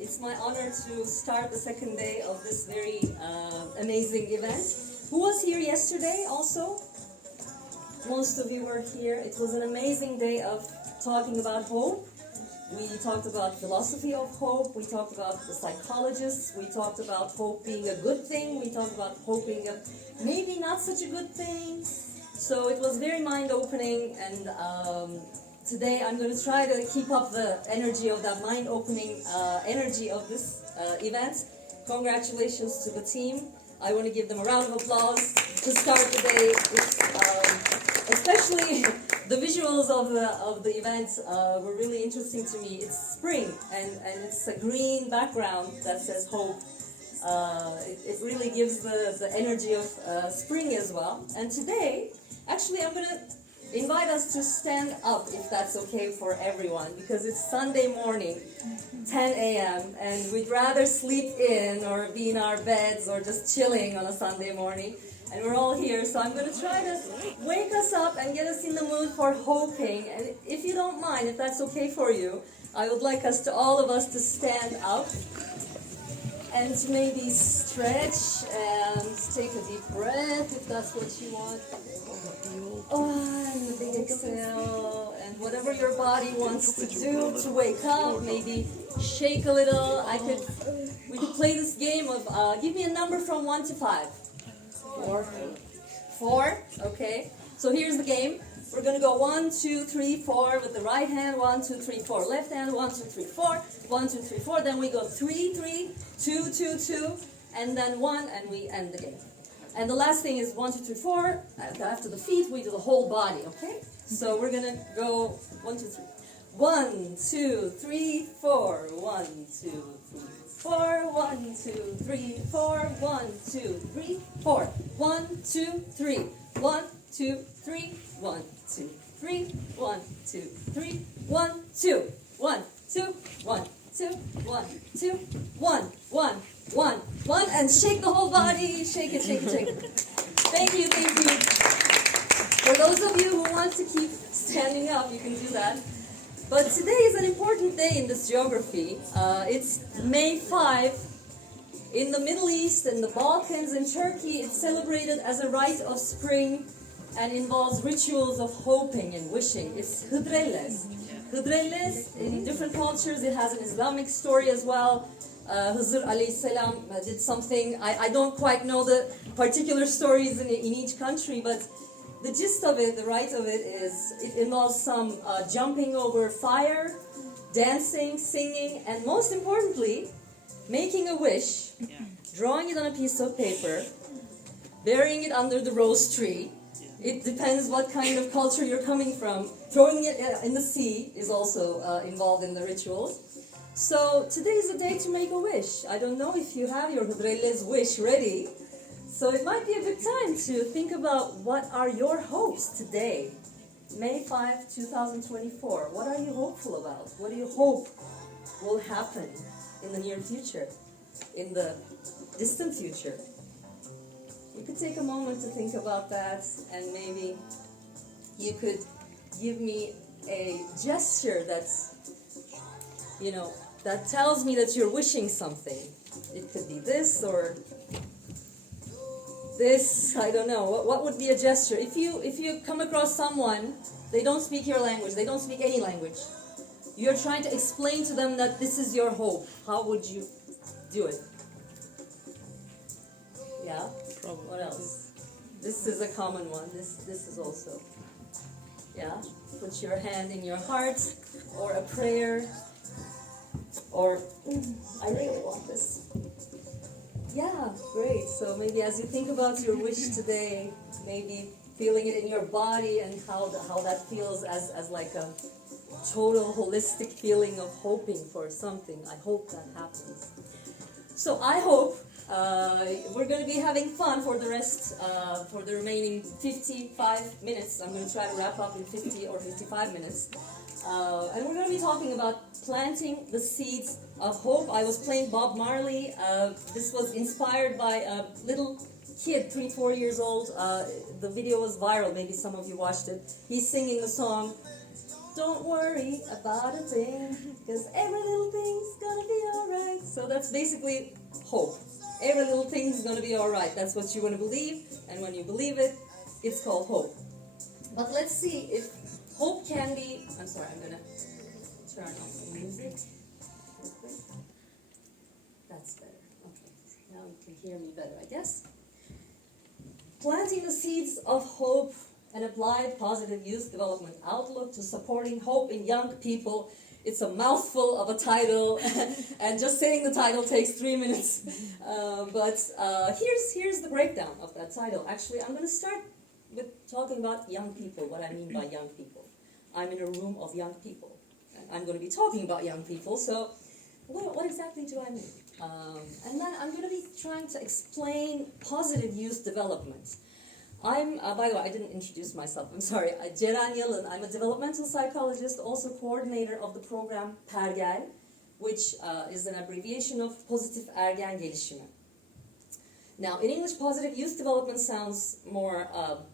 It's my honor to start the second day of this very amazing event. Who was here yesterday also? Most of you were here. It was an amazing day of talking about hope. We talked about philosophy of hope. We talked about the psychologists. We talked about hope being a good thing. We talked about hope being a maybe not such a good thing. So it was very mind-opening, and today I'm going to try to keep up the energy of that mind-opening energy of this event. Congratulations to the team. I want to give them a round of applause to start the day. Especially the visuals of the event were really interesting to me. It's spring, and it's a green background that says hope. It really gives the energy of spring as well. And today, actually, I'm going to invite us to stand up, if that's okay for everyone, because it's Sunday morning, 10 a.m., and we'd rather sleep in or be in our beds or just chilling on a Sunday morning. And we're all here, so I'm going to try to wake us up and get us in the mood for hoping. And if you don't mind, if that's okay for you, I would like us to, all of us, to stand up and to maybe stretch and take a deep breath, if that's what you want. Oh, and a big exhale, and whatever your body wants to do to wake up, maybe shake a little. We could play this game of, give me a number from 1 to 5. 4. 4, okay. So here's the game. We're going to go 1, 2, 3, 4 with the right hand, 1, 2, 3, 4. Left hand, 1, 2, 3, 4. 1, 2, 3, 4. Then we go 3, 3, 2, 2, 2, and then 1, and we end the game. And the last thing is 1, 2, 3, 4. After the feet, we do the whole body, okay? So we're going to go 1, 2, 3. 1, 2, 3, 4. 1, 2, 3, 4. 1, 2, 3, 4. 1, 2, 3, 4. 1, 2, 3. 1, 2, 3. 1, 2, 3. 1, 2, 3. 1, 2. 1, 2, 1, 2, 1, 2, 1, 1, 1, 1, and shake the whole body. Shake it, shake it, shake it. Thank you, thank you. For those of you who want to keep standing up, you can do that. But today is an important day in this geography. It's May 5. In the Middle East and the Balkans and Turkey, it's celebrated as a rite of spring and involves rituals of hoping and wishing. It's Hıdrellez. Hıdrellez, in different cultures, it has an Islamic story as well. Hızır aleyhisselam did something. I don't quite know the particular stories in each country, but the gist of it, the rite of it, is it involves some jumping over fire, dancing, singing, and most importantly, making a wish, drawing it on a piece of paper, burying it under the rose tree. It depends what kind of culture you're coming from. Throwing it in the sea is also involved in the rituals. So today is the day to make a wish. I don't know if you have your Hıdrellez wish ready. So it might be a good time to think about what are your hopes today. May 5, 2024. What are you hopeful about? What do you hope will happen in the near future? In the distant future? You could take a moment to think about that, and maybe you could give me a gesture that's, that tells me that you're wishing something. It could be this or this, I don't know. What would be a gesture? If you come across someone, they don't speak your language, they don't speak any language, you're trying to explain to them that this is your hope, how would you do it? Yeah? Probably. What else? This is a common one. This is also. Yeah? Put your hand in your heart, or a prayer, or I really want this. Yeah, great. So maybe as you think about your wish today, maybe feeling it in your body and how that feels as like a total holistic feeling of hoping for something. I hope that happens. So I hope we're going to be having fun for the rest, for the remaining 55 minutes. I'm going to try to wrap up in 50 or 55 minutes. And we're going to be talking about planting the seeds of hope. I was playing Bob Marley. This was inspired by a little kid, 3-4 years old. The video was viral. Maybe some of you watched it. He's singing the song, don't worry about a thing, because every little thing's gonna be alright. So that's basically hope. Every little thing's gonna be alright. That's what you want to believe, and when you believe it, it's called hope. But let's see if hope can be... I'm sorry, I'm gonna turn on the music. That's better. Okay, now you can hear me better, I guess. Planting the seeds of hope, an applied positive youth development outlook to supporting hope in young people. It's a mouthful of a title, and just saying the title takes 3 minutes. But here's the breakdown of that title. Actually, I'm going to start with talking about young people, what I mean by young people. I'm in a room of young people, and I'm going to be talking about young people, so what exactly do I mean? And then I'm going to be trying to explain positive youth development. I'm, by the way, I didn't introduce myself, I'm sorry. Ceren Yalın, I'm a developmental psychologist, also coordinator of the program PERGEL, which is an abbreviation of Pozitif Ergen Gelişimi. Now, in English, positive youth development sounds more of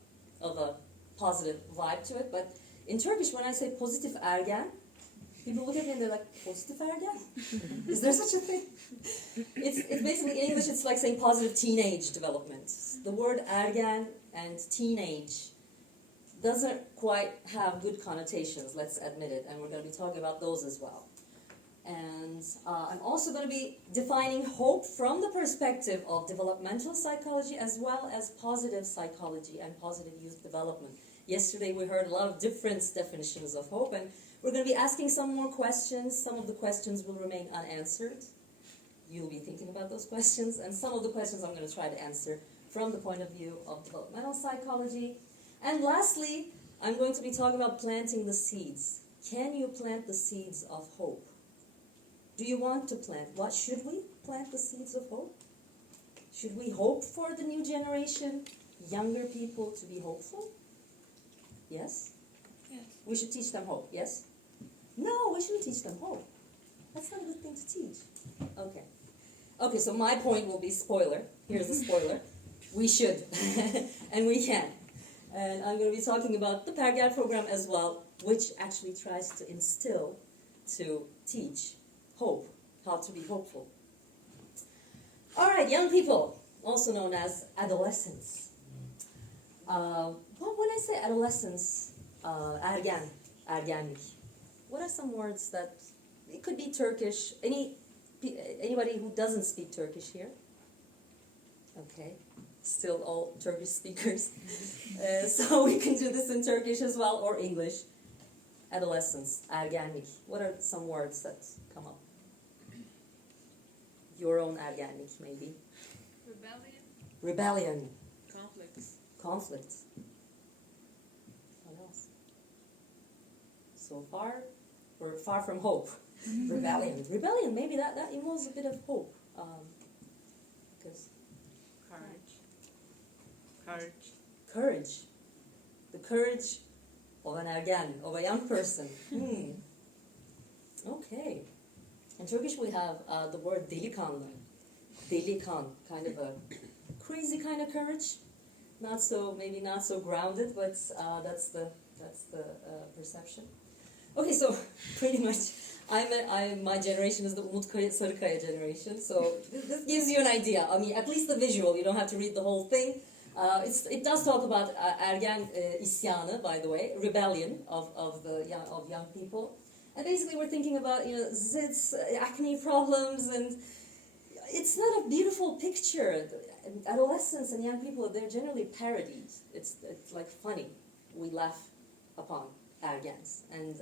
a positive vibe to it, but in Turkish, when I say Pozitif Ergen, people look at me and they're like, Pozitif Ergen? Is there such a thing? It's basically, in English, it's like saying positive teenage development. The word ergen and teenage doesn't quite have good connotations, let's admit it, and we're going to be talking about those as well. And I'm also going to be defining hope from the perspective of developmental psychology as well as positive psychology and positive youth development. Yesterday we heard a lot of different definitions of hope, and we're going to be asking some more questions. Some of the questions will remain unanswered. You'll be thinking about those questions, and some of the questions I'm going to try to answer from the point of view of developmental psychology. And lastly, I'm going to be talking about planting the seeds. Can you plant the seeds of hope? Do you want to plant? What should we plant the seeds of hope? Should we hope for the new generation, younger people, to be hopeful? Yes? Yes. We should teach them hope, yes? No, we shouldn't teach them hope. That's not a good thing to teach. Okay. Okay, so my point will be spoiler. Here's a spoiler. We should. And we can. And I'm going to be talking about the PERGEL program as well, which actually tries to instill, to teach hope, how to be hopeful. All right, young people, also known as adolescents. Well, when I say adolescence, ergenlik, what are some words that, it could be Turkish, anybody who doesn't speak Turkish here? Okay, still all Turkish speakers. So we can do this in Turkish as well, or English. Adolescence, ergenlik. What are some words that come up? Your own ergenlik, maybe. Rebellion. Rebellion. Conflicts. Conflicts. What else? So far, we're far from hope. Rebellion. Rebellion, maybe that involves a bit of hope. Because courage. The courage of an ergen, of a young person. Okay. In Turkish we have the word delikanlı. Delikan, kind of a crazy kind of courage. Maybe not so grounded, but that's the perception. Okay, so pretty much, my generation is the Umut Sarıkaya generation, so this gives you an idea. I mean, at least the visual. You don't have to read the whole thing. It does talk about ergen isyanı, by the way, rebellion of young people. And basically we're thinking about, zits, acne problems, and it's not a beautiful picture. Adolescents and young people, they're generally parodied. It's like funny. We laugh upon ergens and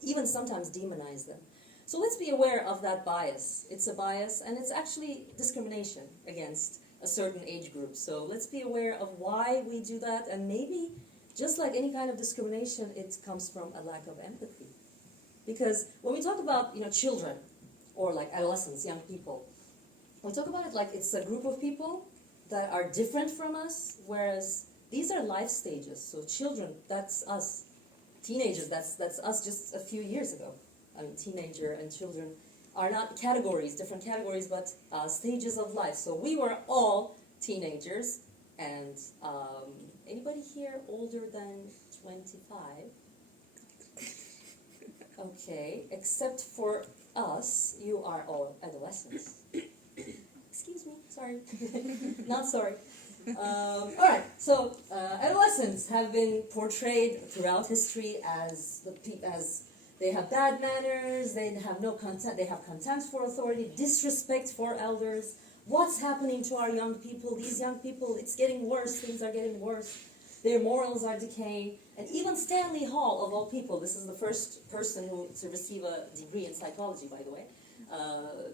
even sometimes demonize them. So let's be aware of that bias. It's a bias, and it's actually discrimination against a certain age group. So let's be aware of why we do that, and maybe just like any kind of discrimination, it comes from a lack of empathy. Because when we talk about, children, or like adolescents, young people, we talk about it like it's a group of people that are different from us, whereas these are life stages. So children, that's us. Teenagers, that's us just a few years ago. I mean, teenager and children are not categories, different categories, but stages of life. So we were all teenagers, and anybody here older than 25? Okay, except for us, you are all adolescents. Excuse me, sorry. Not sorry. All right, so adolescents have been portrayed throughout history as as they have bad manners, they have no contempt, they have contempt for authority, disrespect for elders. What's happening to our young people? These young people, it's getting worse, things are getting worse. Their morals are decaying. And even Stanley Hall, of all people, this is the first person to receive a degree in psychology, by the way,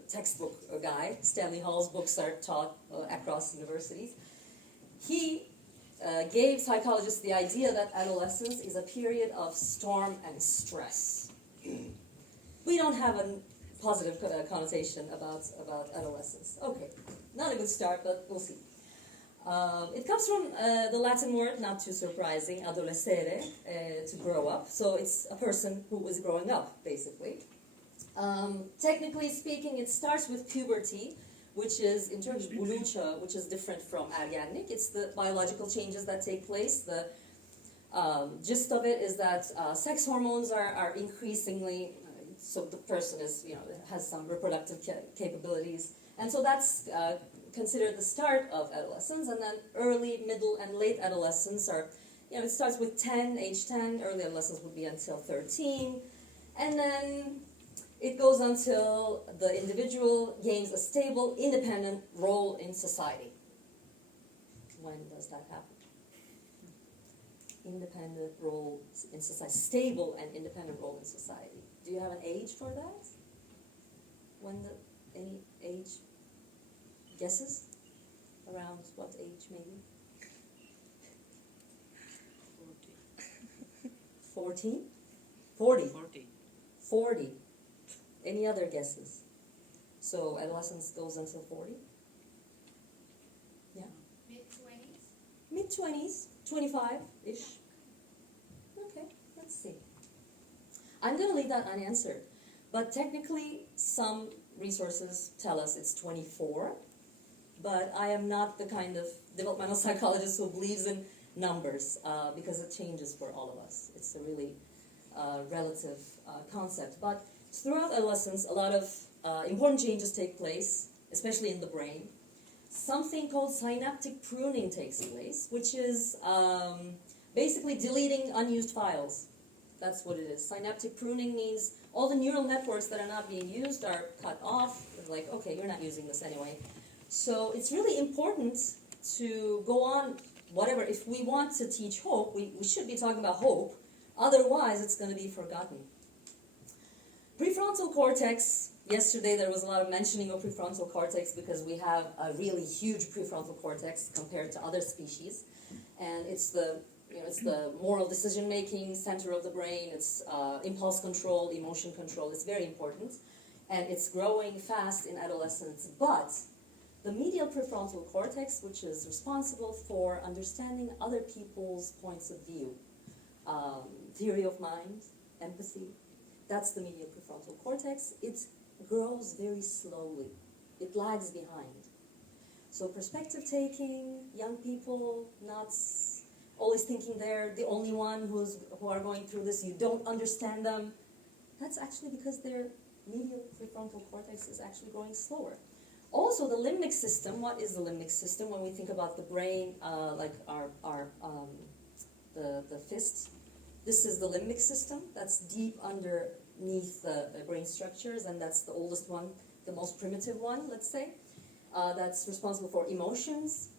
textbook guy. Stanley Hall's books are taught across universities. He gave psychologists the idea that adolescence is a period of storm and stress. We don't have a positive connotation about adolescence. Okay, not a good start, but we'll see. It comes from the Latin word, not too surprising, adolescere, to grow up. So it's a person who is growing up, basically. Technically speaking, it starts with puberty, which is, in Turkish, buluça, which is different from ergenlik. It's the biological changes that take place. The gist of it is that sex hormones are increasingly, so the person is, has some reproductive capabilities. And so that's considered the start of adolescence, and then early, middle, and late adolescence are, it starts with 10, age 10, early adolescence would be until 13, and then it goes until the individual gains a stable, independent role in society. When does that happen? Independent role in society, stable and independent role in society. Do you have an age for that? Any age? Guesses? Around what age, maybe? 14. 40? 40. Any other guesses? So adolescence goes until 40? Yeah? Mid-20s? Mid-20s, 25-ish. Okay, let's see. I'm going to leave that unanswered. But technically, some resources tell us it's 24. But I am not the kind of developmental psychologist who believes in numbers, because it changes for all of us. It's a really relative concept. But throughout adolescence, a lot of important changes take place, especially in the brain. Something called synaptic pruning takes place, which is basically deleting unused files. That's what it is. Synaptic pruning means all the neural networks that are not being used are cut off. Like, okay, you're not using this anyway. So it's really important to go on, whatever, if we want to teach hope, we should be talking about hope, otherwise it's going to be forgotten. Prefrontal cortex, yesterday there was a lot of mentioning of prefrontal cortex because we have a really huge prefrontal cortex compared to other species, and it's the moral decision-making center of the brain, it's impulse control, emotion control, it's very important, and it's growing fast in adolescence, but the medial prefrontal cortex, which is responsible for understanding other people's points of view, theory of mind, empathy, that's the medial prefrontal cortex. It grows very slowly. It lags behind. So perspective taking, young people not always thinking they're the only one who are going through this, you don't understand them, that's actually because their medial prefrontal cortex is actually growing slower. Also, the limbic system. What is the limbic system? When we think about the brain, like the fist, this is the limbic system. That's deep underneath the brain structures, and that's the oldest one, the most primitive one, let's say. That's responsible for emotions,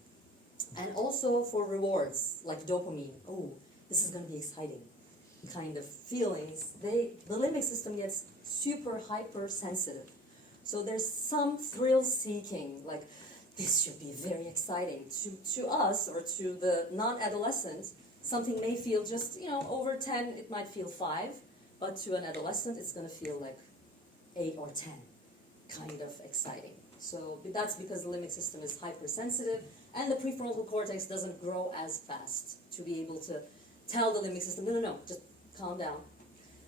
and also for rewards, like dopamine. Oh, this is going to be exciting, kind of feelings. The limbic system gets super hypersensitive. So there's some thrill-seeking, like, this should be very exciting. To us, or to the non-adolescent, something may feel just, over 10, it might feel 5, but to an adolescent, it's going to feel like 8 or 10, kind of exciting. So that's because the limbic system is hypersensitive, and the prefrontal cortex doesn't grow as fast to be able to tell the limbic system, no, just calm down.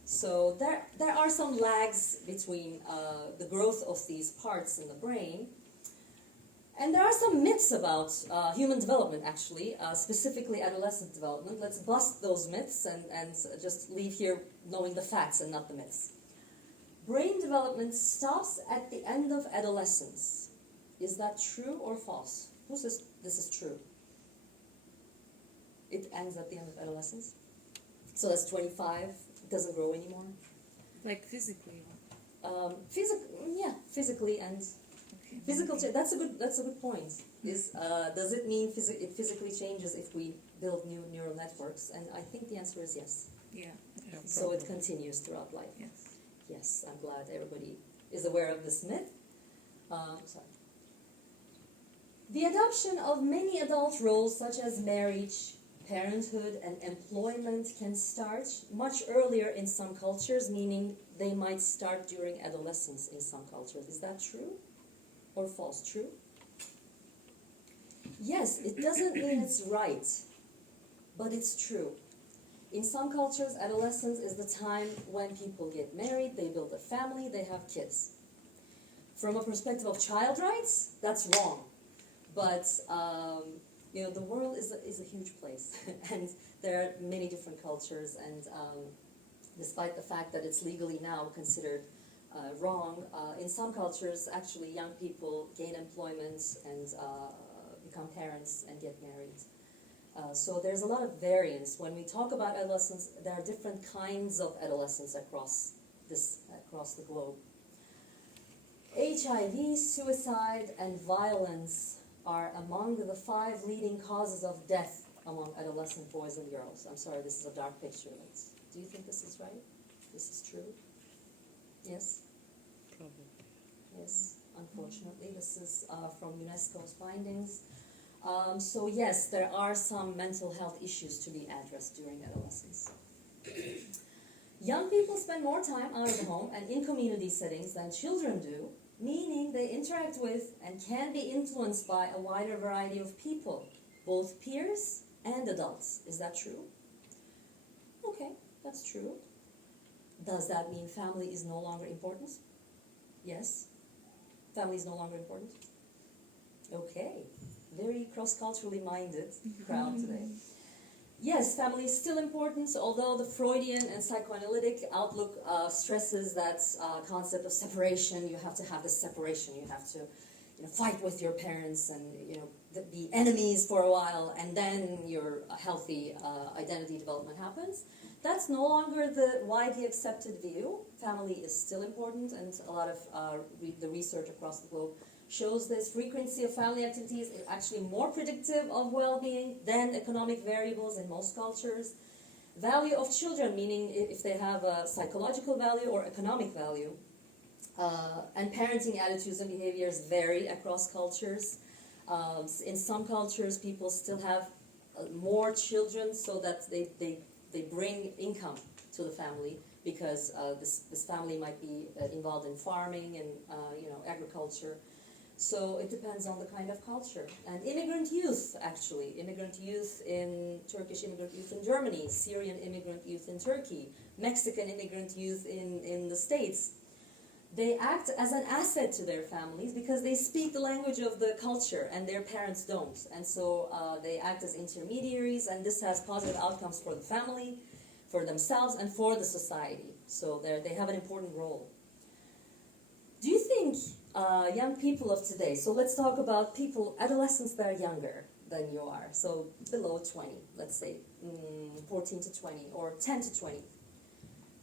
So there are some lags between the growth of these parts in the brain. And there are some myths about human development, actually, specifically adolescent development. Let's bust those myths and just leave here knowing the facts and not the myths. Brain development stops at the end of adolescence. Is that true or false? Who says this is true? It ends at the end of adolescence? So that's 25, it doesn't grow anymore? Like physically? Physically and... Okay. Physical change, that's a good point. Does it mean it physically changes if we build new neural networks? And I think the answer is yes. Yeah. So it continues throughout life. Yes. Yes, I'm glad everybody is aware of this myth. Sorry. The adoption of many adult roles such as marriage, parenthood, and employment can start much earlier in some cultures, meaning they might start during adolescence in some cultures. Is that true or false? True? Yes, it doesn't mean it's right, but it's true. In some cultures, adolescence is the time when people get married, they build a family, they have kids. From a perspective of child rights, that's wrong. But the world is a huge place, and there are many different cultures. And despite the fact that it's legally now considered wrong, in some cultures, actually, young people gain employment and become parents and get married. So there's a lot of variance. When we talk about adolescence, there are different kinds of adolescence across the globe. HIV, suicide, and violence are among the 5 leading causes of death among adolescent boys and girls. I'm sorry, this is a dark picture. Do you think this is right? This is true? Yes? Probably. Yes, unfortunately. This is from UNESCO's findings. So yes, there are some mental health issues to be addressed during adolescence. Young people spend more time out of the home and in community settings than children do, meaning they interact with and can be influenced by a wider variety of people, both peers and adults. Is that true? Okay, that's true. Does that mean family is no longer important? Yes. Family is no longer important? Okay. Very cross-culturally minded crowd today. Yes, family is still important, although the Freudian and psychoanalytic outlook stresses that concept of separation. You have to have this separation. You have to fight with your parents and be enemies for a while, and then your healthy identity development happens. That's no longer the widely accepted view. Family is still important, and a lot of the research across the globe shows this. Frequency of family activities is actually more predictive of well-being than economic variables in most cultures. Value of children, meaning if they have a psychological value or economic value. And parenting attitudes and behaviors vary across cultures. In some cultures, people still have more children so that they bring income to the family, because this family might be involved in farming and agriculture. So it depends on the kind of culture. And immigrant youth, actually. Immigrant youth Turkish immigrant youth in Germany, Syrian immigrant youth in Turkey, Mexican immigrant youth in the States. They act as an asset to their families because they speak the language of the culture and their parents don't. And so they act as intermediaries, and this has positive outcomes for the family, for themselves, and for the society. So they have an important role. Do you think young people of today, so let's talk about adolescents that are younger than you are, so below 20, let's say 14 to 20 or 10 to 20.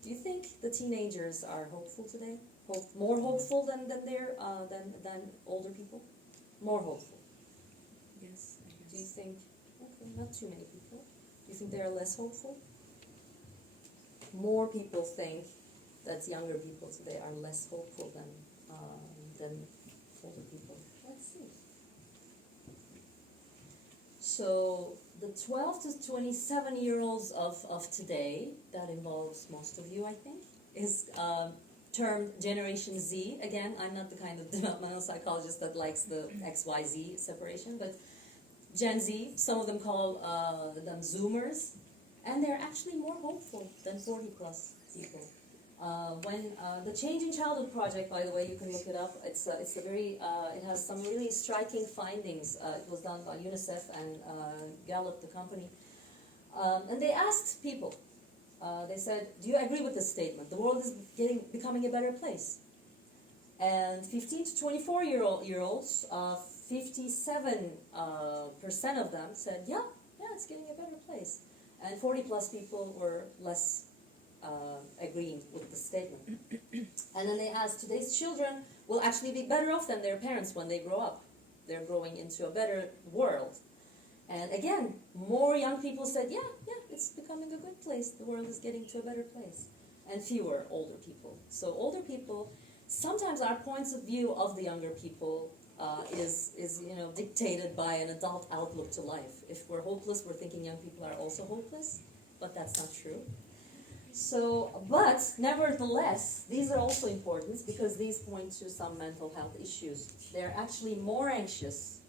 Do you think the teenagers are hopeful today? More hopeful than older people? More hopeful. Yes, I guess. Do you think, okay, not too many people. Do you think they are less hopeful? More people think that younger people today are less hopeful than older people. Let's see. So the 12 to 27-year-olds of today, that involves most of you, I think, is termed Generation Z. Again, I'm not the kind of developmental psychologist that likes the XYZ separation, but Gen Z, some of them call them Zoomers, and they're actually more hopeful than 40-plus people. When the Changing Childhood Project, by the way, you can look it up. It's a very it has some really striking findings. It was done by UNICEF and Gallup, the company, and they asked people. They said, "Do you agree with this statement? The world is becoming a better place." And 15 to 24-year-olds, 57% of them said, "Yeah, it's getting a better place," and 40+ people were less agreeing with the statement. And then they asked, today's children will actually be better off than their parents when they grow up. They're growing into a better world. And again, more young people said, yeah, it's becoming a good place. The world is getting to a better place. And fewer older people. So older people, sometimes our points of view of the younger people is dictated by an adult outlook to life. If we're hopeless, we're thinking young people are also hopeless, but that's not true. So, but nevertheless, these are also important because these point to some mental health issues. They're actually more anxious,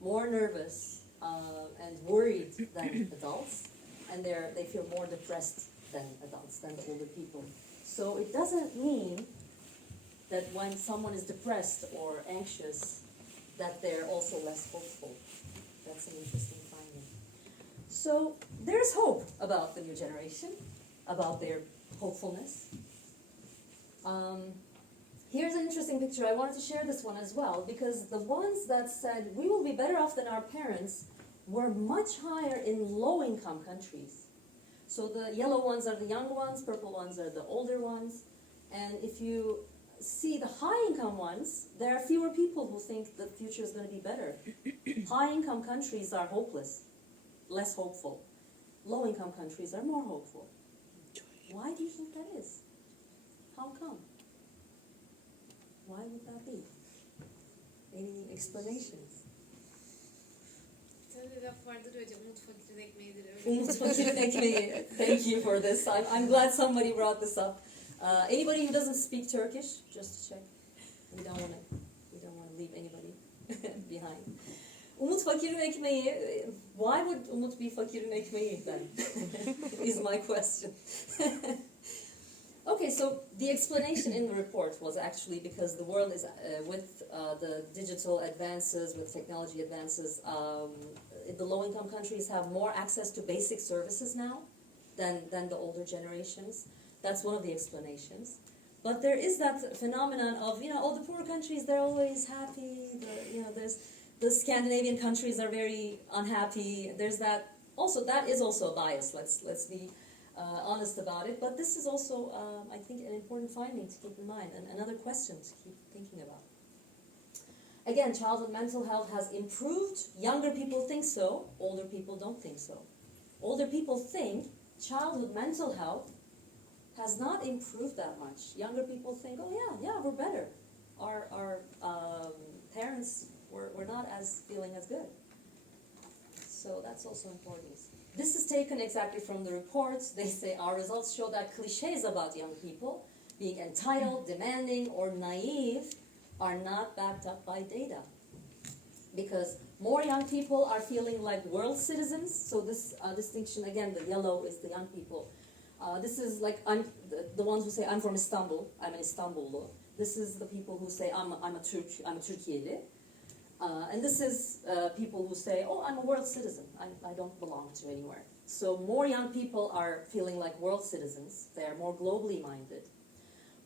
more nervous, and worried than adults, and they feel more depressed than adults, than the older people. So it doesn't mean that when someone is depressed or anxious, that they're also less hopeful. That's an interesting finding. So there's hope about the new generation, about their hopefulness. Here's an interesting picture. I wanted to share this one as well, because the ones that said we will be better off than our parents were much higher in low-income countries. So the yellow ones are the young ones, purple ones are the older ones, and if you see the high-income ones, there are fewer people who think the future is going to be better. High-income countries are hopeless, less hopeful. Low-income countries are more hopeful. Why do you think that is? How come? Why would that be? Any explanations? Tabii laf vardır hocam, umut fakirin ekmeğidir. Umut fakirin ekmeği. Thank you for this. I'm glad somebody brought this up. Anybody who doesn't speak Turkish, just to check. We don't want to leave anybody behind. Umut fakirin ekmeği. Why would umut be fakirin ekmeği then? Is my question. Okay, so the explanation in the report was actually because the world is, with the digital advances, with technology advances, the low-income countries have more access to basic services now than the older generations. That's one of the explanations. But there is that phenomenon of, all the poor countries, they're always happy. There's the Scandinavian countries are very unhappy. There's that. Also, that is also a bias. Let's be honest about it. But this is also, I think, an important finding to keep in mind and another question to keep thinking about. Again, childhood mental health has improved. Younger people think so. Older people don't think so. Older people think childhood mental health has not improved that much. Younger people think, oh yeah, we're better. Our parents were not feeling as good. So that's also important. This is taken exactly from the reports. They say our results show that cliches about young people being entitled, demanding, or naive are not backed up by data. Because more young people are feeling like world citizens. So this distinction, again, the yellow is the young people. This is like the ones who say, I'm from Istanbul, I'm an Istanbullu. This is the people who say, I'm a Turk, I'm a Türkiye'li. And this is people who say, oh, I'm a world citizen, I don't belong to anywhere. So more young people are feeling like world citizens. They are more globally minded.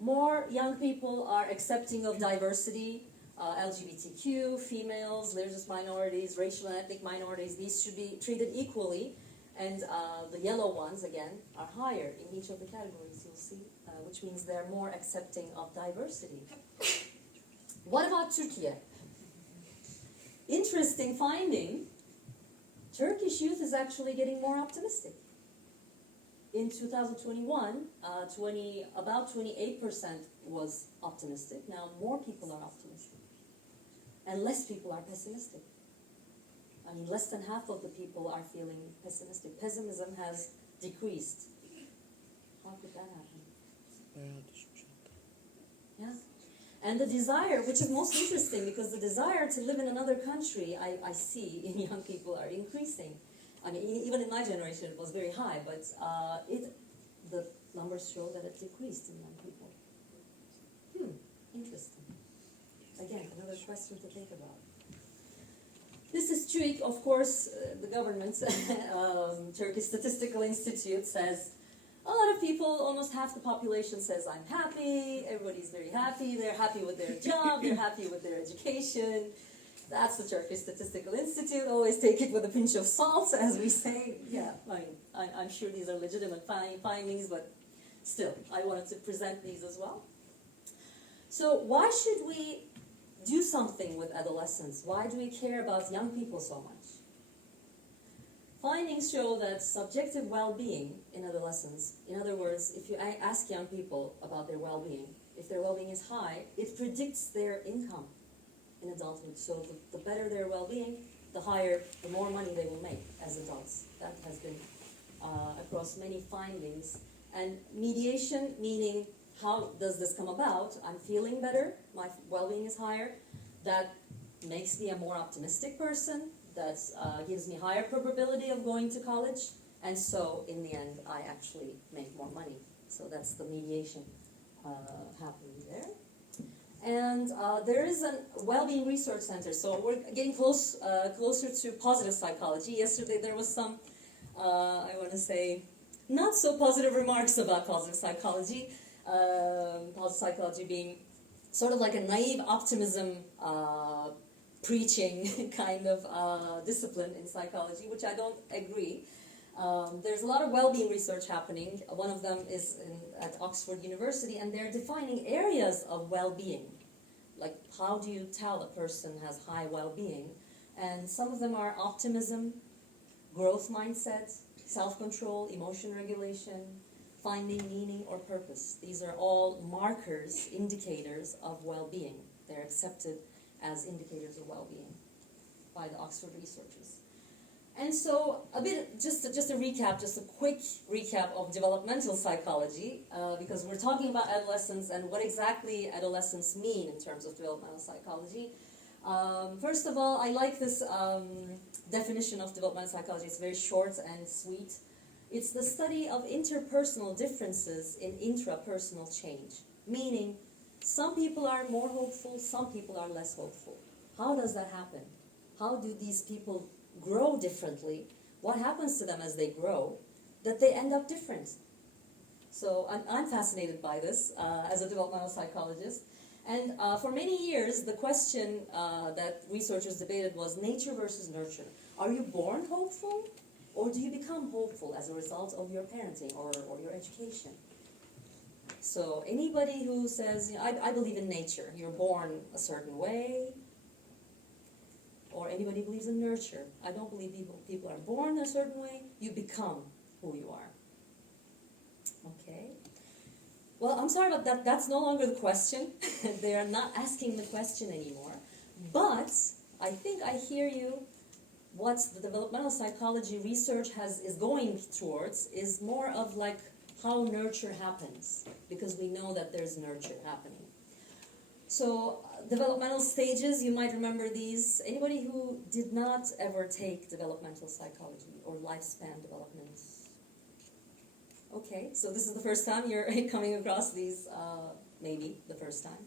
More young people are accepting of diversity, LGBTQ, females, religious minorities, racial and ethnic minorities. These should be treated equally. And the yellow ones, again, are higher in each of the categories, you'll see, which means they're more accepting of diversity. What about Turkey? Interesting finding, Turkish youth is actually getting more optimistic. In 2021, about 28% was optimistic. Now more people are optimistic. And less people are pessimistic. I mean, less than half of the people are feeling pessimistic. Pessimism has decreased. How could that happen? Yeah. And the desire, which is most interesting, because the desire to live in another country, I see in young people are increasing. I mean, even in my generation it was very high, but the numbers show that it decreased in young people. Interesting. Again, another question to think about. This is TÜİK, of course, the government, Turkish Statistical Institute says, a lot of people, almost half the population says, I'm happy, everybody's very happy, they're happy with their job, they're happy with their education. That's the Turkish Statistical Institute, always take it with a pinch of salt, as we say. Yeah, I'm sure these are legitimate findings, but still, I wanted to present these as well. So why should we do something with adolescents? Why do we care about young people so much? Findings show that subjective well-being in adolescents, in other words, if you ask young people about their well-being, if their well-being is high, it predicts their income in adulthood. So the better their well-being, the more money they will make as adults. That has been across many findings. And mediation, meaning how does this come about? I'm feeling better, my well-being is higher. That makes me a more optimistic person. That gives me higher probability of going to college. And so in the end, I actually make more money. So that's the mediation happening there. And there is a well-being research center. So we're getting closer to positive psychology. Yesterday there was some, I want to say, not so positive remarks about positive psychology. Positive psychology being sort of like a naive optimism preaching kind of discipline in psychology, which I don't agree. There's a lot of well-being research happening. One of them is at Oxford University, and they're defining areas of well-being. Like, how do you tell a person has high well-being? And some of them are optimism, growth mindset, self-control, emotion regulation, finding meaning or purpose. These are all markers, indicators of well-being. They're accepted as indicators of well-being by the Oxford researchers. And so just a recap, just a quick recap of developmental psychology, because we're talking about adolescence and what exactly adolescents mean in terms of developmental psychology. First of all, I like this definition of developmental psychology. It's very short and sweet. It's the study of interpersonal differences in intrapersonal change, meaning some people are more hopeful, some people are less hopeful. How does that happen? How do these people grow differently? What happens to them as they grow that they end up different? So I'm fascinated by this as a developmental psychologist. And for many years, the question that researchers debated was nature versus nurture. Are you born hopeful, or do you become hopeful as a result of your parenting or your education? So anybody who says, you know, I believe in nature, you're born a certain way, or anybody who believes in nurture, I don't believe people are born a certain way, you become who you are. Okay. Well, I'm sorry about that. That's no longer the question. They are not asking the question anymore. But I think I hear you. What the developmental psychology research is going towards is more of like how nurture happens, because we know that there's nurture happening. So developmental stages, you might remember these. Anybody who did not ever take developmental psychology or lifespan development? Okay, so this is the first time you're coming across these, maybe the first time.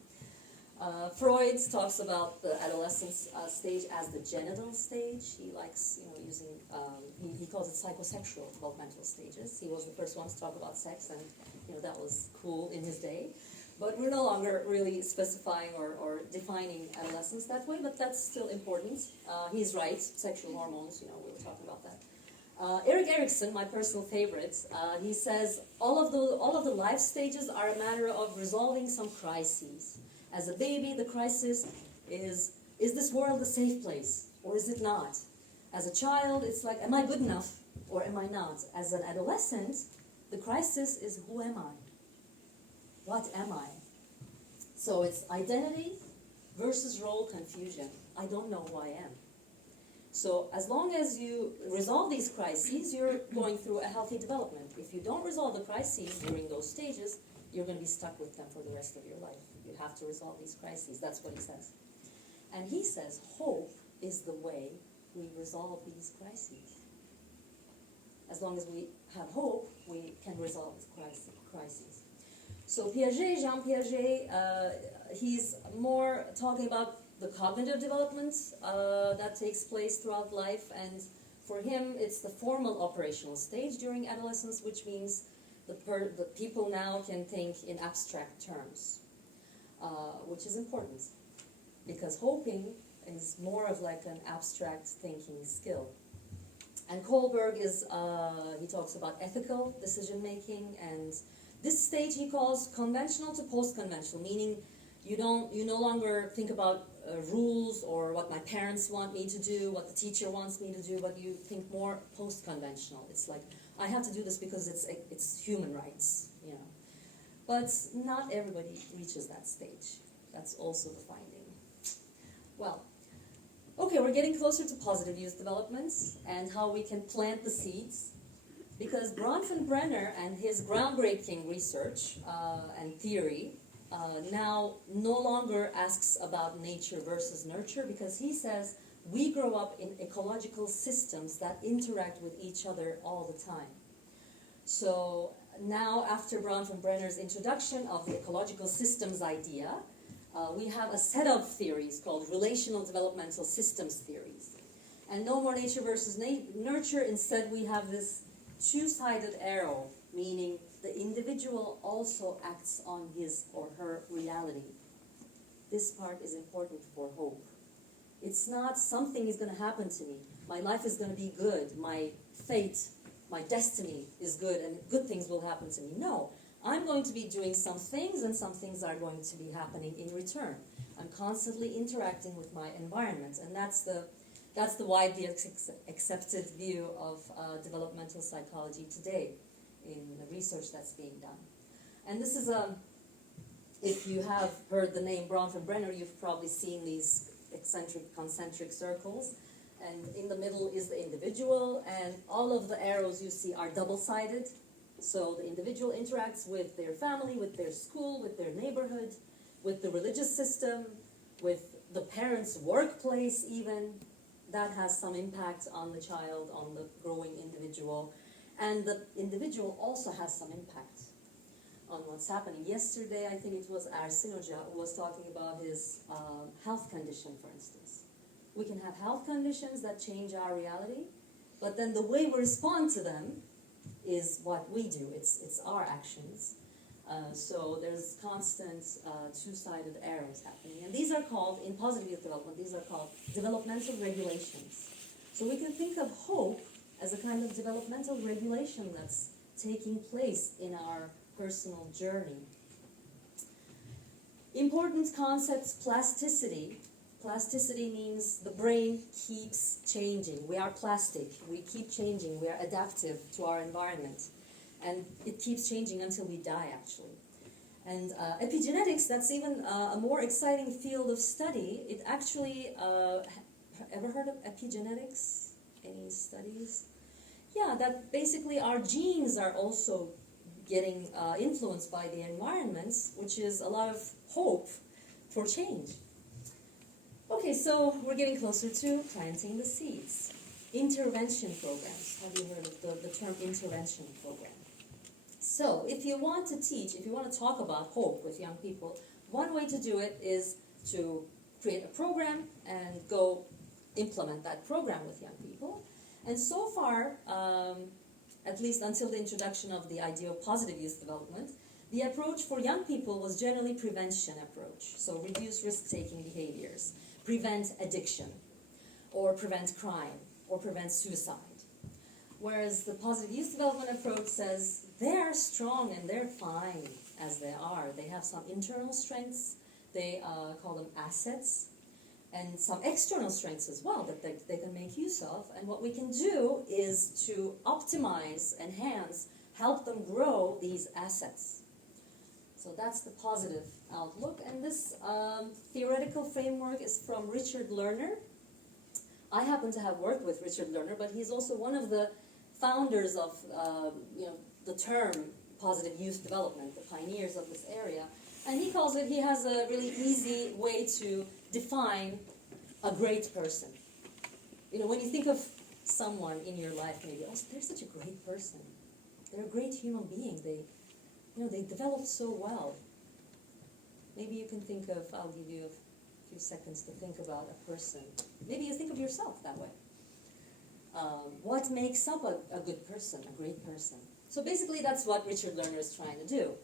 Freud talks about the adolescence stage as the genital stage. He likes, using, he calls it psychosexual developmental stages. He was the first one to talk about sex, and, that was cool in his day. But we're no longer really specifying or defining adolescence that way, but that's still important. He's right, sexual hormones, we were talking about that. Erik Erikson, my personal favorite, he says all of the life stages are a matter of resolving some crises. As a baby, the crisis is this world a safe place, or is it not? As a child, it's like, am I good enough, or am I not? As an adolescent, the crisis is, who am I? What am I? So it's identity versus role confusion. I don't know who I am. So as long as you resolve these crises, you're going through a healthy development. If you don't resolve the crises during those stages, you're going to be stuck with them for the rest of your life. You have to resolve these crises. That's what he says. And he says hope is the way we resolve these crises. as long as we have hope, we can resolve crises. So Piaget, Jean Piaget, he's more talking about the cognitive development that takes place throughout life, and for him it's the formal operational stage during adolescence, which means the people now can think in abstract terms, which is important, because hoping is more of like an abstract thinking skill. And Kohlberg he talks about ethical decision making, and this stage he calls conventional to post-conventional, meaning you no longer think about rules or what my parents want me to do, what the teacher wants me to do, but you think more post-conventional. It's like, I have to do this because it's human rights, you know. But not everybody reaches that stage. That's also the finding. Well, okay, we're getting closer to positive youth development and how we can plant the seeds, because Bronfenbrenner and his groundbreaking research and theory now no longer asks about nature versus nurture, because he says we grow up in ecological systems that interact with each other all the time. So now, after Bronfenbrenner's introduction of the ecological systems idea, we have a set of theories called relational developmental systems theories. And no more nature versus nurture. Instead, we have this two-sided arrow, meaning the individual also acts on his or her reality. This part is important for hope. It's not something is going to happen to me. My life is going to be good. My fate, my destiny is good, and good things will happen to me. No, I'm going to be doing some things, and some things are going to be happening in return. I'm constantly interacting with my environment, and that's the widely accepted view of developmental psychology today in the research that's being done. And this is if you have heard the name Bronfenbrenner, you've probably seen these eccentric concentric circles, and in the middle is the individual, and all of the arrows you see are double-sided. So the individual interacts with their family, with their school, with their neighborhood, with the religious system, with the parents' workplace even. That has some impact on the child, on the growing individual. And the individual also has some impact on what's happening. Yesterday, I think it was Ersin Hoca who was talking about his health condition, for instance. We can have health conditions that change our reality, but then the way we respond to them is what we do. It's our actions. So there's constant two-sided arrows happening. And these are called, in positive youth development, these are called developmental regulations. So we can think of hope as a kind of developmental regulation that's taking place in our personal journey. Important concepts: plasticity. Plasticity means the brain keeps changing. We are plastic. We keep changing. We are adaptive to our environment. And it keeps changing until we die, actually. And epigenetics, that's even a more exciting field of study. It actually, ever heard of epigenetics? Any studies? Yeah, that basically our genes are also getting influenced by the environment, which is a lot of hope for change. Okay, so we're getting closer to planting the seeds. Intervention programs. Have you heard of the term intervention program? So if you want to teach, if you want to talk about hope with young people, one way to do it is to create a program and go implement that program with young people. And so far, at least until the introduction of the idea of positive youth development, the approach for young people was generally prevention approach. So reduce risk-taking behaviors, prevent addiction, or prevent crime, or prevent suicide. Whereas the positive youth development approach says they're strong and they're fine as they are. They have some internal strengths, they call them assets, and some external strengths as well that they can make use of. And what we can do is to optimize, enhance, help them grow these assets. So that's the positive outlook. And this theoretical framework is from Richard Lerner. I happen to have worked with Richard Lerner, but he's also one of the founders of the term positive youth development, the pioneers of this area. And he calls it, he has a really easy way to define a great person. You know, when you think of someone in your life, maybe, oh, they're such a great person. They're a great human being. They developed so well. Maybe you can think of, I'll give you a few seconds to think about a person. Maybe you think of yourself that way. What makes up a good person, a great person? So basically that's what Richard Lerner is trying to do.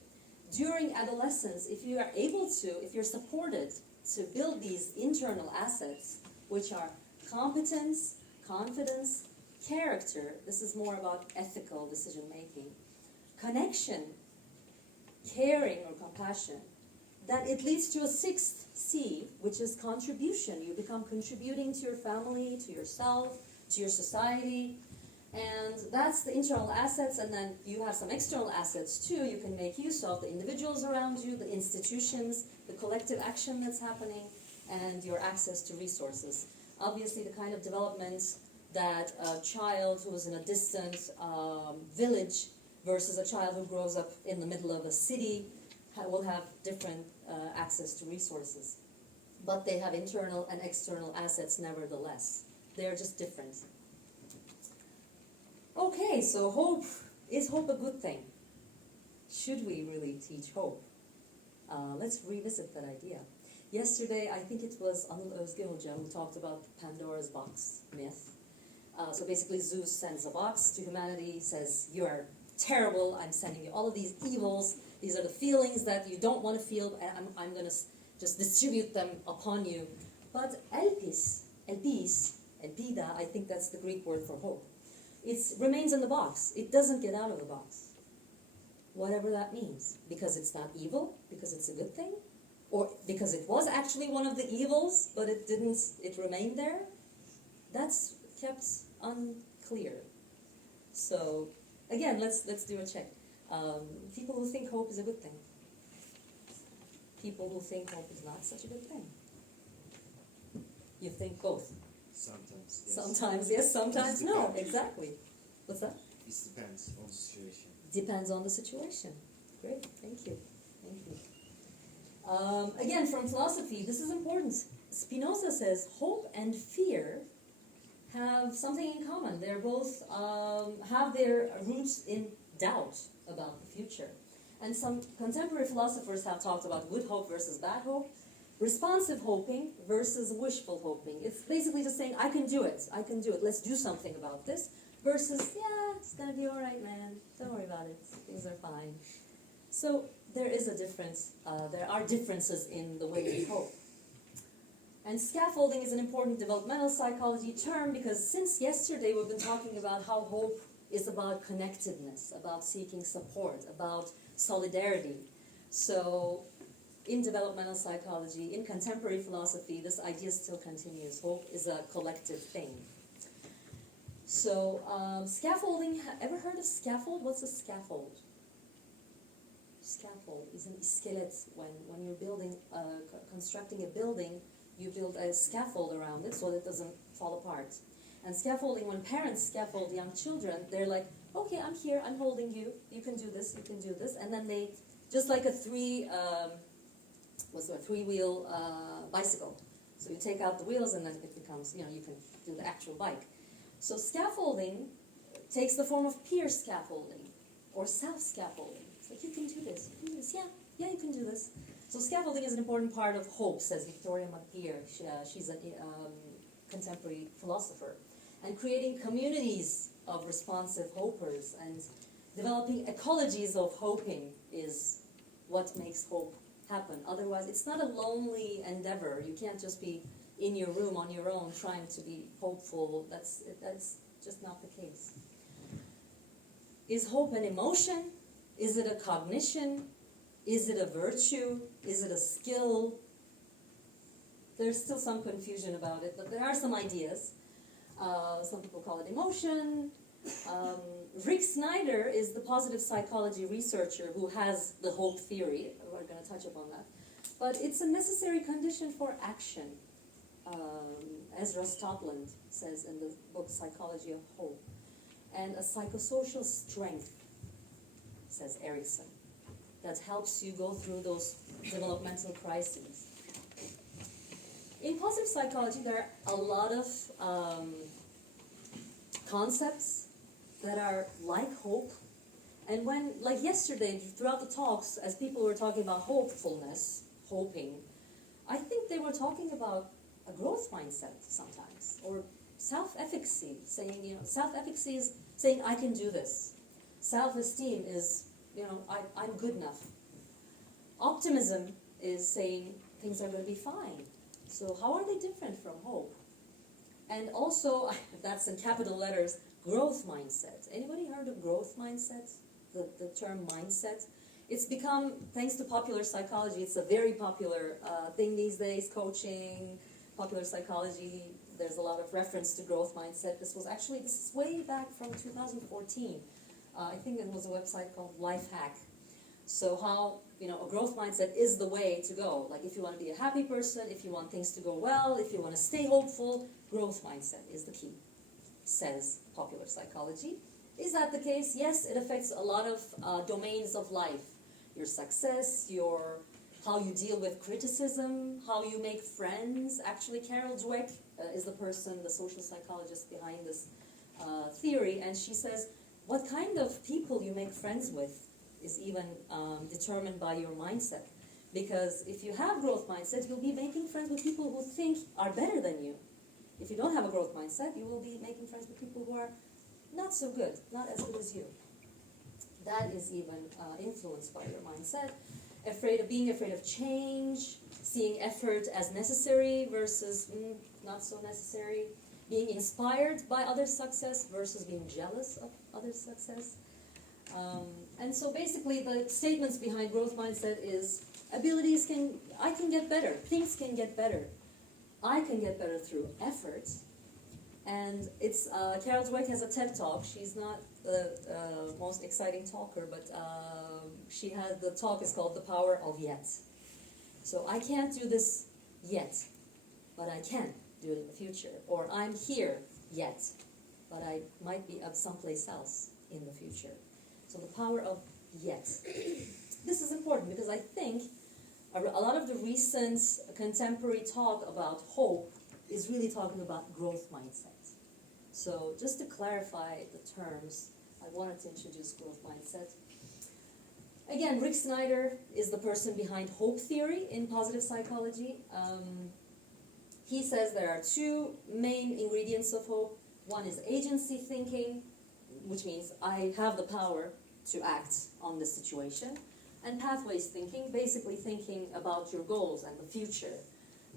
During adolescence, if you are able to, if you're supported to build these internal assets, which are competence, confidence, character, this is more about ethical decision making, connection, caring or compassion, that it leads to a sixth C, which is contribution. You become contributing to your family, to yourself, to your society, and that's the internal assets. And then you have some external assets too. You can make use of the individuals around you, the institutions, the collective action that's happening, and your access to resources. Obviously, the kind of development that a child who is in a distant village versus a child who grows up in the middle of a city will have different access to resources. But they have internal and external assets nevertheless. They're just different. Okay, so hope. Is hope a good thing? Should we really teach hope? Let's revisit that idea. Yesterday, I think it was Anıl Özge Hoca who talked about the Pandora's box myth. So basically, Zeus sends a box to humanity, says, you are terrible, I'm sending you all of these evils, these are the feelings that you don't want to feel, and I'm going to just distribute them upon you. But elpis, elpida, I think that's the Greek word for hope. It remains in the box. It doesn't get out of the box. Whatever that means. Because it's not evil, because it's a good thing, or because it was actually one of the evils, but it remained there, that's kept unclear. So, again, let's do a check. People who think hope is a good thing. People who think hope is not such a good thing. You think both. Sometimes, yes. Sometimes yes, sometimes no. Exactly. What's that? It depends on the situation. Depends on the situation. Great, thank you. Thank you. Again, from philosophy, this is important. Spinoza says hope and fear have something in common. They're both have their roots in doubt about the future. And some contemporary philosophers have talked about good hope versus bad hope, responsive hoping versus wishful hoping. It's basically just saying, I can do it, let's do something about this, versus, yeah, it's gonna be all right, man, don't worry about it, things are fine. So there is a difference, there are differences in the way we hope. And scaffolding is an important developmental psychology term because since yesterday we've been talking about how hope is about connectedness, about seeking support, about solidarity. So in developmental psychology, in contemporary philosophy, this idea still continues. Hope is a collective thing. So scaffolding, ever heard of scaffold? What's a scaffold? Scaffold is an iskelet. When you're building, constructing a building, you build a scaffold around it so that it doesn't fall apart. And scaffolding, when parents scaffold young children, they're like, okay, I'm here, I'm holding you, you can do this, and then they, just like a three-wheel bicycle. So you take out the wheels and then it becomes, you can do the actual bike. So scaffolding takes the form of peer scaffolding or self-scaffolding. It's like, you can do this, yeah, you can do this. So scaffolding is an important part of hope, says Victoria McGeer. She's a contemporary philosopher. And creating communities of responsive hopers and developing ecologies of hoping is what makes hope happen. Otherwise, it's not a lonely endeavor. You can't just be in your room on your own trying to be hopeful. That's just not the case. Is hope an emotion? Is it a cognition? Is it a virtue? Is it a skill? There's still some confusion about it, but there are some ideas. Some people call it emotion. Rick Snyder is the positive psychology researcher who has the hope theory. We're going to touch upon that. But it's a necessary condition for action, Ezra Stotland says in the book Psychology of Hope. And a psychosocial strength, says Erickson, that helps you go through those developmental crises. In positive psychology, there are a lot of concepts that are like hope. And when, like yesterday, throughout the talks, as people were talking about hopefulness, hoping, I think they were talking about a growth mindset sometimes, or self-efficacy, saying, self-efficacy is saying, I can do this. Self-esteem is, I'm good enough. Optimism is saying things are going to be fine. So how are they different from hope? And also, that's in capital letters, growth mindset. Anybody heard of growth mindset? The term mindset? It's become, thanks to popular psychology, it's a very popular thing these days, coaching, popular psychology. There's a lot of reference to growth mindset. This is way back from 2014. I think it was a website called Life Hack. So how, a growth mindset is the way to go. Like if you want to be a happy person, if you want things to go well, if you want to stay hopeful, growth mindset is the key, says popular psychology. Is that the case? Yes, it affects a lot of domains of life. Your success, how you deal with criticism, how you make friends. Actually, Carol Dweck is the social psychologist behind this theory, and she says, what kind of people you make friends with is even determined by your mindset. Because if you have growth mindset, you'll be making friends with people who think are better than you. If you don't have a growth mindset, you will be making friends with people who are not so good, not as good as you. That is even influenced by your mindset. Being afraid of change, seeing effort as necessary versus not so necessary, being inspired by others' success versus being jealous of others' success. And so basically the statements behind growth mindset is I can get better, things can get better. I can get better through effort. And it's Carol Dweck has a TED Talk. She's not the most exciting talker, but the talk is called The Power of Yet. So I can't do this yet, but I can do it in the future. Or I'm here yet, but I might be up someplace else in the future. So the power of yet. This is important because I think a lot of the recent contemporary talk about hope is really talking about growth mindset. So just to clarify the terms, I wanted to introduce growth mindset. Again, Rick Snyder is the person behind hope theory in positive psychology. He says there are two main ingredients of hope. One is agency thinking, which means I have the power to act on the situation. And pathways thinking, basically thinking about your goals and the future.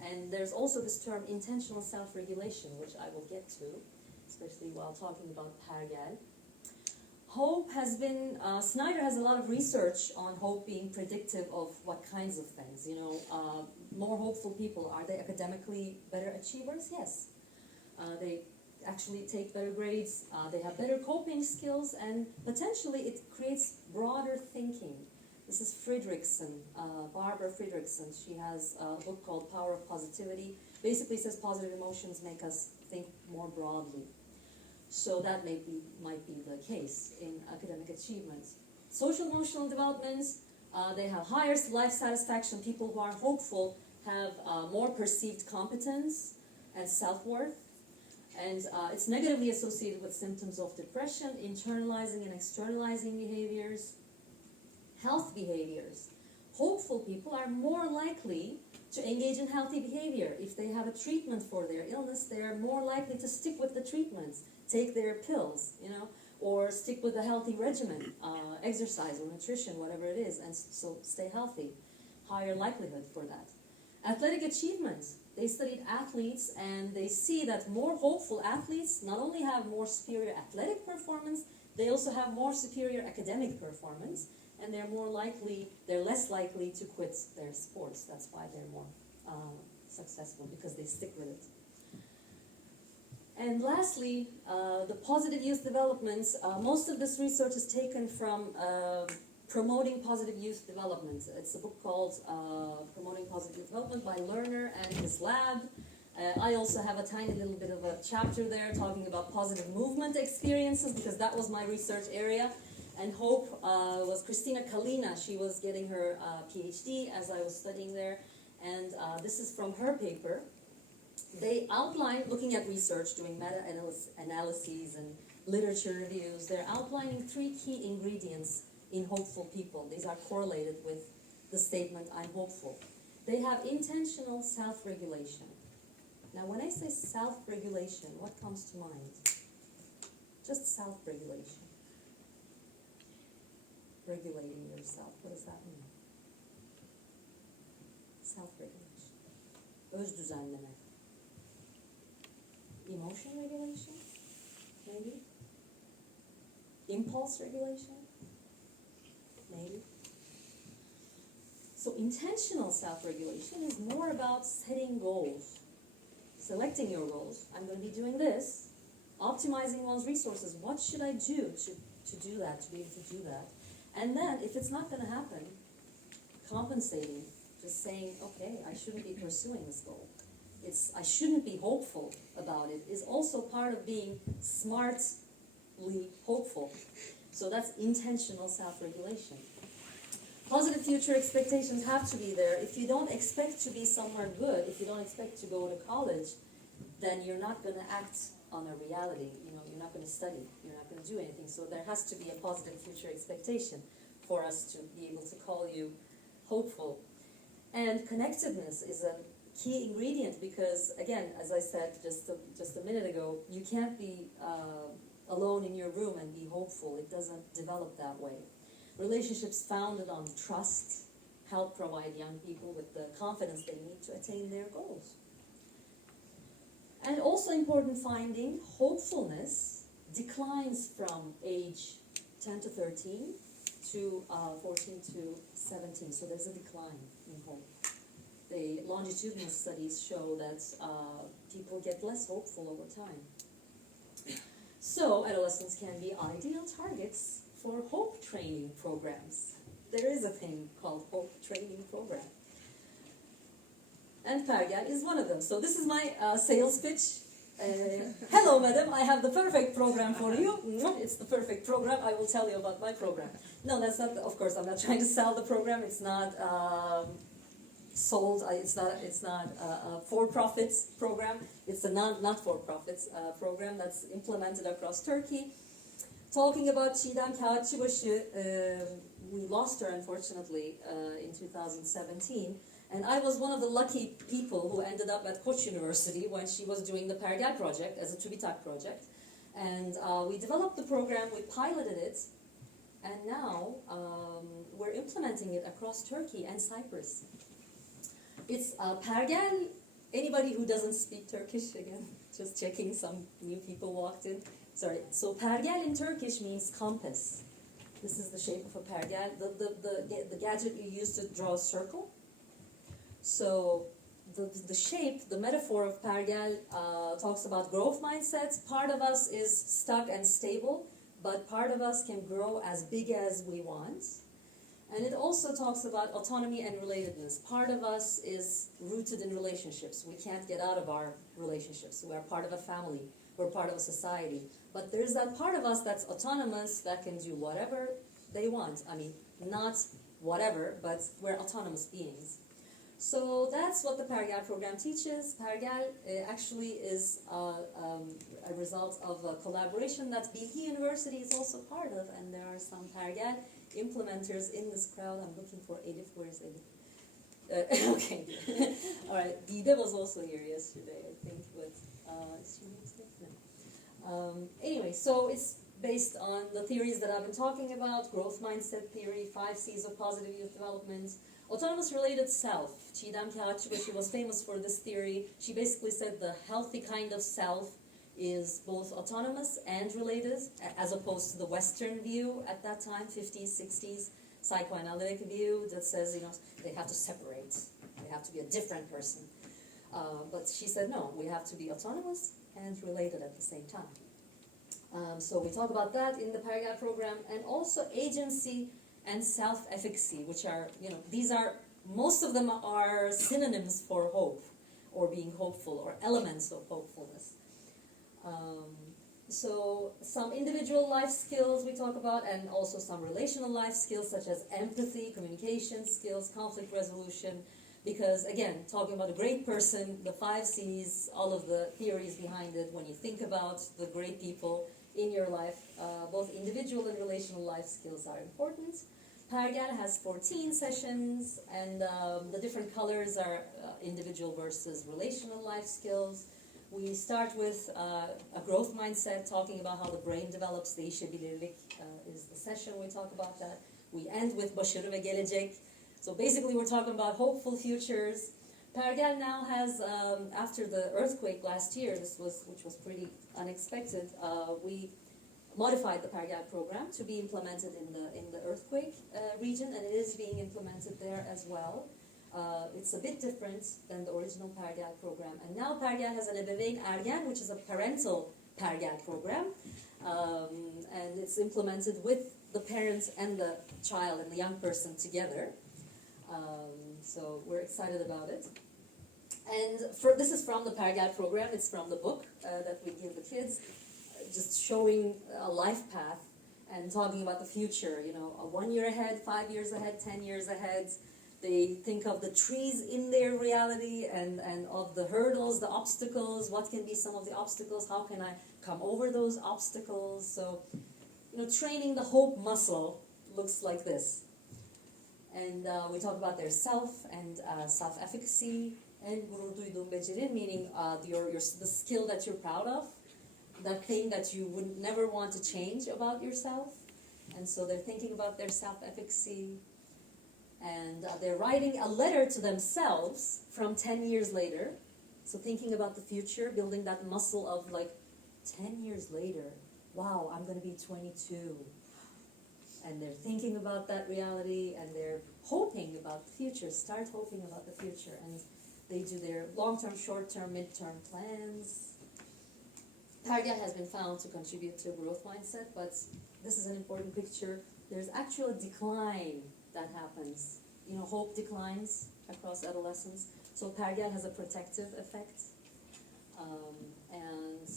And there's also this term intentional self-regulation, which I will get to, especially while talking about PERGEL. Hope has been, Snyder has a lot of research on hope being predictive of what kinds of things. More hopeful people, are they academically better achievers? Yes. They actually take better grades, they have better coping skills, and potentially it creates broader thinking. This is Fredrickson, Barbara Fredrickson. She has a book called Power of Positivity. Basically says positive emotions make us think more broadly. So that might be the case in academic achievements. Social emotional developments, they have higher life satisfaction. People who are hopeful have more perceived competence and self-worth. And it's negatively associated with symptoms of depression, internalizing and externalizing behaviors. Health behaviors. Hopeful people are more likely to engage in healthy behavior. If they have a treatment for their illness, they are more likely to stick with the treatments, take their pills, or stick with a healthy regimen, exercise or nutrition, whatever it is, and so stay healthy. Higher likelihood for that. Athletic achievements. They studied athletes, and they see that more hopeful athletes not only have more superior athletic performance, they also have more superior academic performance. And they're less likely to quit their sports. That's why they're more successful, because they stick with it. And lastly, the positive youth developments. Most of this research is taken from Promoting Positive Youth Development. It's a book called Promoting Positive Youth Development by Lerner and his lab. I also have a tiny little bit of a chapter there talking about positive movement experiences, because that was my research area. And hope was Christina Kalina. She was getting her PhD as I was studying there. And this is from her paper. they outline, looking at research, doing meta-analyses and literature reviews, they're outlining 3 key ingredients in hopeful people. These are correlated with the statement, I'm hopeful. They have intentional self-regulation. Now, when I say self-regulation, what comes to mind? Just self-regulation. Regulating yourself, what does that mean? Self-regulation. Öz düzenleme. Emotion regulation, maybe? Impulse regulation, maybe? So intentional self-regulation is more about setting goals, selecting your goals. I'm going to be doing this, optimizing one's resources. What should I do to do that, to be able to do that? And then, if it's not going to happen, compensating, just saying, okay, I shouldn't be pursuing this goal. I shouldn't be hopeful about it, is also part of being smartly hopeful. So that's intentional self-regulation. Positive future expectations have to be there. If you don't expect to be somewhere good, if you don't expect to go to college, then you're not going to act on a reality. You're not going to study. You're not going to do anything. So there has to be a positive future expectation for us to be able to call you hopeful. And connectedness is a key ingredient because, again, as I said just a minute ago, you can't be alone in your room and be hopeful. It doesn't develop that way. Relationships founded on trust help provide young people with the confidence they need to attain their goals. And also important finding, hopefulness declines from age 10 to 13 to 14 to 17. So there's a decline in hope. The longitudinal studies show that people get less hopeful over time. So adolescents can be ideal targets for hope training programs. There is a thing called hope training program. And PERGEL is one of them. So this is my sales pitch. Hello, madam, I have the perfect program for you. It's the perfect program. I will tell you about my program. No, that's not, of course, I'm not trying to sell the program. It's not sold. It's not a for-profit program. It's a not-for-profit program that's implemented across Turkey. Talking about Çiğdem Kağıtçıbaşı, we lost her, unfortunately, in 2017. And I was one of the lucky people who ended up at Koç University when she was doing the PERGEL project as a TÜBİTAK project. And we developed the program, we piloted it, and now we're implementing it across Turkey and Cyprus. It's PERGEL. Anybody who doesn't speak Turkish, again, just checking, some new people walked in. Sorry. So PERGEL in Turkish means compass. This is the shape of a PERGEL. The gadget you use to draw a circle. So the shape, the metaphor of PERGEL talks about growth mindsets. Part of us is stuck and stable, but part of us can grow as big as we want. And it also talks about autonomy and relatedness. Part of us is rooted in relationships. We can't get out of our relationships. We are part of a family. We're part of a society. But there's that part of us that's autonomous, that can do whatever they want. I mean, not whatever, but we're autonomous beings. So that's what the PERGEL program teaches. PERGEL actually is a result of a collaboration that Bilgi University is also part of, and there are some PERGEL implementers in this crowd. I'm looking for Edith. Where is Edith? Okay. All right. Dide was also here yesterday, I think, with is she mistaken? No. Anyway, so it's based on the theories that I've been talking about: growth mindset theory, 5 C's of positive youth development. Autonomous related self. Çiğdem Kağıtçıbaşı was famous for this theory. She basically said the healthy kind of self is both autonomous and related, as opposed to the Western view at that time, 50s, 60s, psychoanalytic view that says, they have to separate. They have to be a different person. But she said, no, we have to be autonomous and related at the same time. So we talk about that in the PERGEL program, and also agency and self-efficacy, which are, most of them are synonyms for hope, or being hopeful, or elements of hopefulness. So some individual life skills we talk about, and also some relational life skills, such as empathy, communication skills, conflict resolution, Because again, talking about a great person, the 5 C's, all of the theories behind it, when you think about the great people in your life, both individual and relational life skills are important. PERGEL has 14 sessions, and the different colors are individual versus relational life skills. We start with a growth mindset, talking about how the brain develops. Değişebilirlik is the session we talk about that. We end with başarı ve gelecek. So basically we're talking about hopeful futures. PERGEL now has, after the earthquake last year, which was pretty unexpected, we modified the PERGEL program to be implemented in the earthquake region, and it is being implemented there as well. It's a bit different than the original PERGEL program. And now PERGEL has an ebeveyn ergen, which is a parental PERGEL program. And it's implemented with the parent and the child and the young person together. So we're excited about it. And this is from the PERGEL program. It's from the book that we give the kids, just showing a life path and talking about the future, 1 year ahead, 5 years ahead, 10 years ahead. They think of the trees in their reality and of the hurdles, the obstacles. What can be some of the obstacles? How can I come over those obstacles? So, training the hope muscle looks like this. And we talk about their self and self-efficacy and gurur duyduğum beceri, meaning the skill that you're proud of, that thing that you would never want to change about yourself. And so they're thinking about their self-efficacy. And they're writing a letter to themselves from 10 years later. So thinking about the future, building that muscle of 10 years later, wow, I'm going to be 22. And they're thinking about that reality, and they're hoping about the future, start hoping about the future. And they do their long-term, short-term, mid-term plans. PERGEL has been found to contribute to growth mindset, but this is an important picture. There's actual decline that happens. Hope declines across adolescence. So PERGEL has a protective effect. And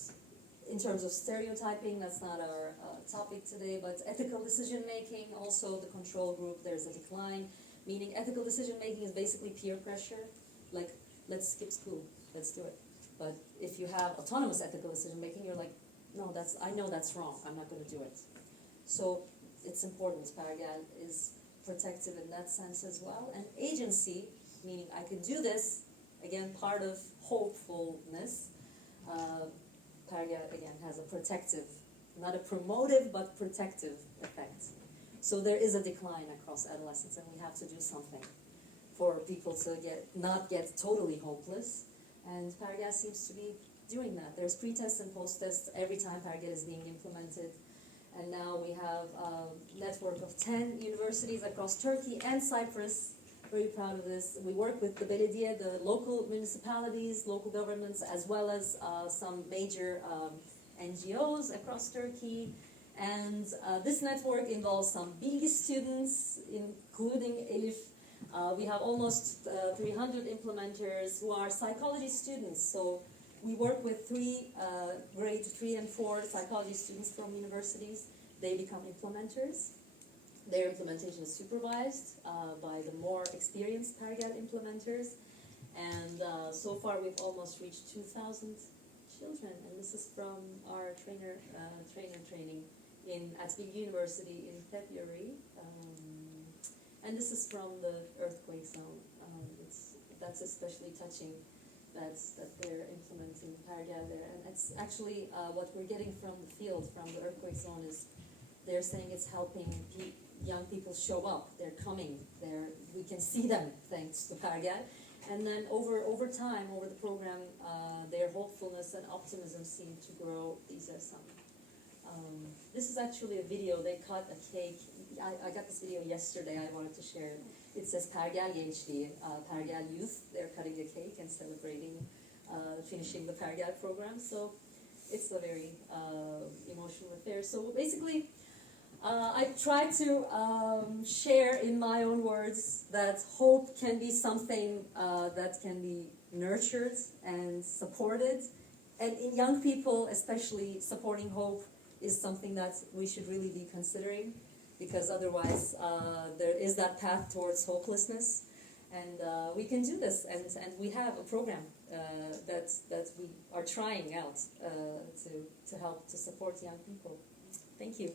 in terms of stereotyping, that's not our topic today, but ethical decision making, also the control group, there's a decline. Meaning ethical decision making is basically peer pressure. Let's skip school, let's do it. But if you have autonomous ethical decision making, you're like, no, I know that's wrong, I'm not going to do it. So it's important. PERGEL is protective in that sense as well. And agency, meaning I can do this, again, part of hopefulness. PERGEL, again, has a protective, not a promotive, but protective effect. So there is a decline across adolescence, and we have to do something for people to not get totally hopeless. And PERGEL seems to be doing that. There's pre-tests and post-tests every time PERGEL is being implemented. And now we have a network of 10 universities across Turkey and Cyprus. Very proud of this. We work with the belediye, the local municipalities, local governments, as well as some major NGOs across Turkey. And this network involves some Bilgi students, including Elif. We have almost 300 implementers who are psychology students. So we work with grade 3 and 4 psychology students from universities. They become implementers. Their implementation is supervised by the more experienced PERGEL implementers. And so far we've almost reached 2,000 children. And this is from our trainer training at Bilgi University in February. And this is from the earthquake zone. That's especially touching. That they're implementing PERGEL there. And it's actually what we're getting from the field, from the earthquake zone, is they're saying it's helping young people show up. They're coming. We can see them thanks to PERGEL. And then over time, over the program, their hopefulness and optimism seem to grow. These are some. This is actually a video. They cut a cake. I got this video yesterday. I wanted to share it. It says PERGEL Gençliği, PERGEL Youth. They're cutting a cake and celebrating finishing the PERGEL program. So it's a very emotional affair. So basically, I try to share in my own words that hope can be something that can be nurtured and supported. And in young people, especially, supporting hope is something that we should really be considering, because otherwise there is that path towards hopelessness. And we can do this, and we have a program that we are trying out to help to support young people. Thank you.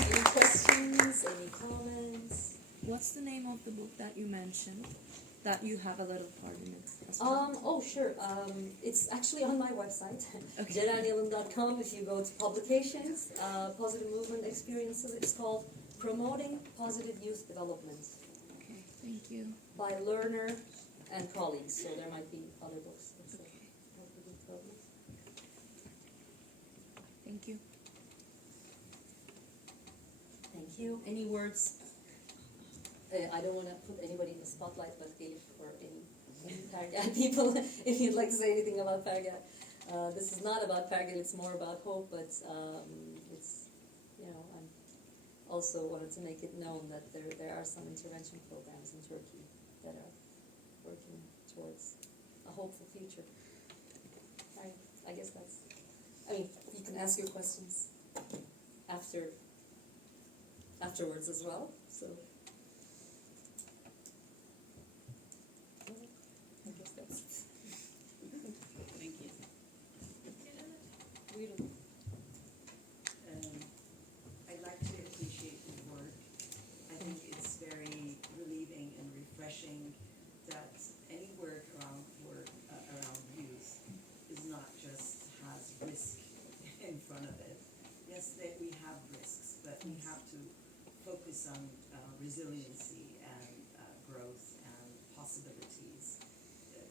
Any questions? Any comments? What's the name of the book that you mentioned? That you have a little part in it as well? Oh, sure. It's actually on my website, Okay. cerenyalın.com. If you go to publications, Positive Movement Experiences, it's called Promoting Positive Youth Development Okay, thank you. by Lerner and colleagues. So there might be other books. Okay. Thank you. Thank you. Any words? I don't want to put anybody in the spotlight, but Elif or any PERGEL people, if you'd like to say anything about PERGEL. This is not about PERGEL, it's more about hope, but it's, I also wanted to make it known that there are some intervention programs in Turkey that are working towards a hopeful future. I guess you can ask your questions afterwards as well, so. I guess that's it. Thank you. Buyurun. I'd like to appreciate your work. I think it's very relieving and refreshing that any work around youth is not just has risk in front of it. Yes, we have risks, but we have to focus on resiliency and growth and possibilities,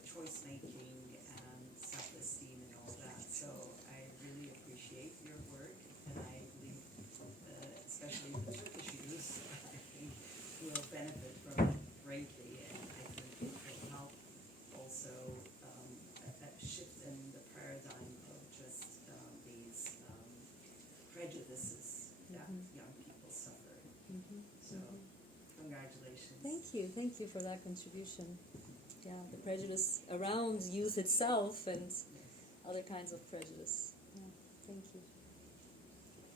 choice making and self-esteem and all that. So I really appreciate your work, and I believe, especially the Turkish youth, I think will benefit from it greatly, and I think it will help also a shift in the paradigm of just these prejudices that young people suffer. So congratulations. Thank you for that contribution. Yeah, the prejudice around youth itself and other kinds of prejudice. Yeah, thank you.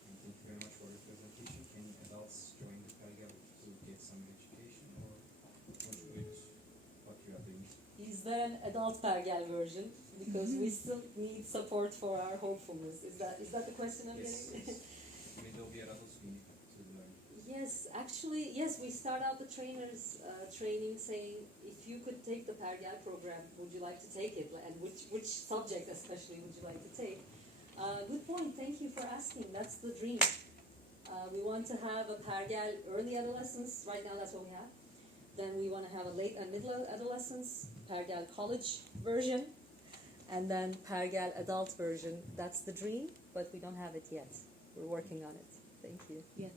Thank you very much for your presentation. Can adults join the PERGEL to get some education or contribute what you are doing? Is there an adult PERGEL version? Because we still need support for our hopefulness. Is that the question I'm getting? Middle bir adults we need to learn. Yes, actually, we start out the trainers training saying, if you could take the PERGEL program, would you like to take it? And which subject especially would you like to take? Good point, thank you for asking. That's the dream. We want to have a PERGEL early adolescence, right now that's what we have. Then we want to have a late and middle adolescence, PERGEL college version, and then PERGEL adult version. That's the dream, but we don't have it yet. We're working on it. Thank you. Yet.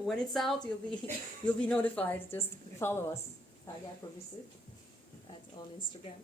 When it's out, you'll be notified. Just follow us, PERGEL Professor, on Instagram.